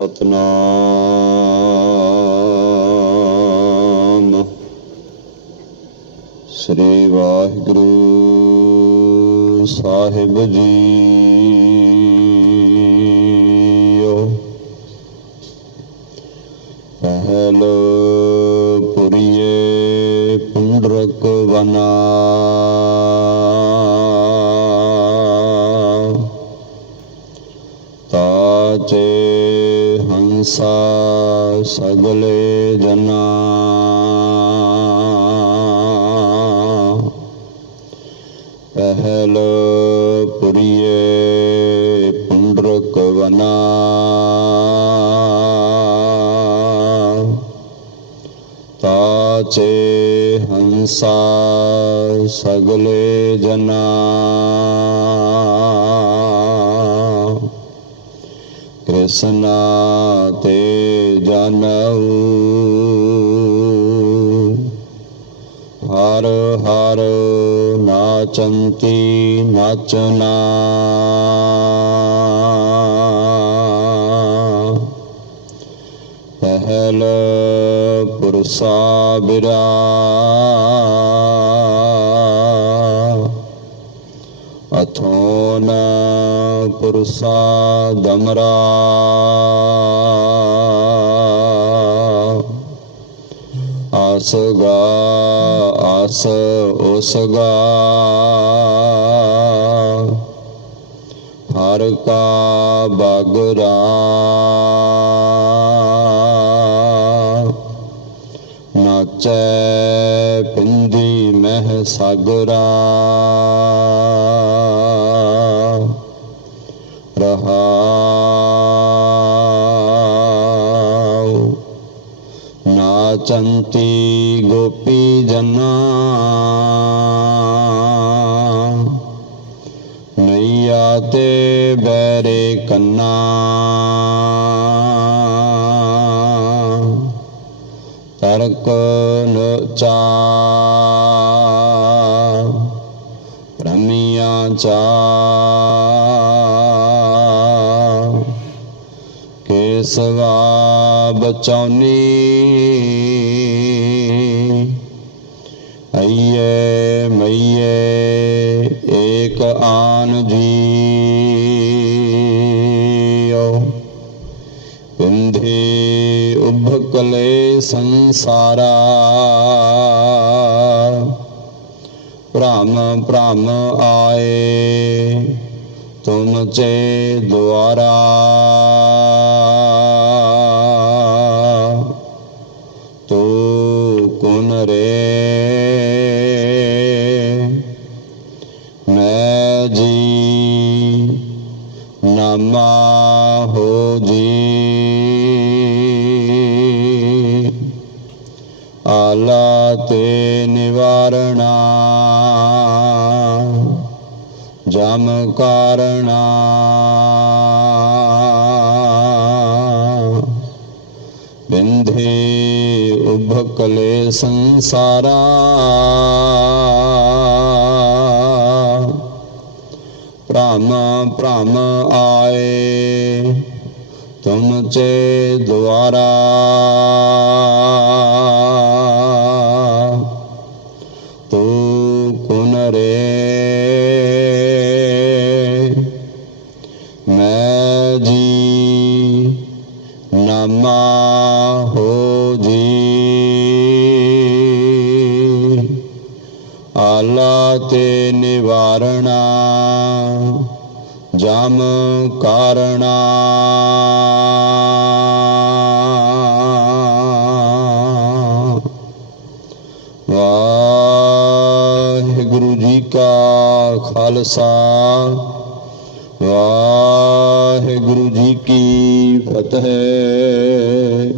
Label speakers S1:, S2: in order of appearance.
S1: ਸਤਨਾਮ ਸ੍ਰੀ ਵਾਹਿਗੁਰੂ ਸਾਹਿਬ ਜੀਓ ਪਹਿਲ ਪੁਰੀਏ ਪੁੰਡਰਕ ਵਨਾ। ਤਾਚੇ ਹੰਸਾ ਸਗਲੇ ਜਨਾ। ਪਹਿਲ ਪੁਰੀਏ ਪੁੰਡਰਕ ਵਨਾ। ਤਾਚੇ ਹੰਸਾ ਸਗਲੇ ਜਨਾ। ਕ੍ਰਿਸ਼ਨਾ ਤੇ ਜਨਉ। ਹਰ ਹਰ ਨਾਚੰਤੀ ਨਾਚਨਾ ਪਹਿਲ ਪੁਰਸਾ ਬਿਰਾ। ਅਥੋਨ ਪੁਰਸਾ ਦਮਰਾ ਆਸਗਾ ਆਸ ਉਸਗਾ ਹਰ ਕਾ ਬਗਰਾ ਨਾਚੈ ਪਿੰਦੀ ਮਹਿ ਸਾਗਰਾ। ਰਹਾਉ। ਨਾਚੰਤੀ ਗੋਪੀ ਜਨਾ। ਨਈਆ ਤੇ ਬੈਰੇ ਕੰਨਾ। ਤਰਕ ਨਚਾ ਰਮੀਆਂ ਚਾ ਕੇਸਵਾ ਬਚਾਉਨੀ ਅਈਏ ਮਈਏ ਏਕ ਆਨ ਜੀਉ ਪਿੰਧੀ ਉਭਕਲੇ ਸੰਸਾਰਾ ਭ੍ਰਮ ਭ੍ਰਮ ਆਏ, ਤੁਮ ਚੇ ਦੁਆਰਾ। ਤੋ ਕੁਨ ਰੇ? ਮੈਂ ਜੀ ਨਾਮਾ ਹੋ ਜੀ। ਆਲਾ ਤੇ ਨਿਵਾਰਣਾ। ਜਮ ਕਾਰਣਾ। ਬਿੰਧੇ ਉਭਕਲੇ ਸੰਸਾਰਾ। ਭ੍ਰਮ ਭ੍ਰਮ ਆਏ ਤੁਮ ਚੇ ਦੁਆਰਾ। ਨਾਮਾ ਹੋ ਜੀ। ਆਲਾ ਤੇ ਨਿਵਾਰਣਾ ਜਮ ਕਾਰਣਾ। ਵਾਹਿਗੁਰੂ ਜੀ ਕਾ ਖਾਲਸਾ। ਵਾਹਿਗੁਰੂ ਜੀ ਕੀ ਫਤਿਹ।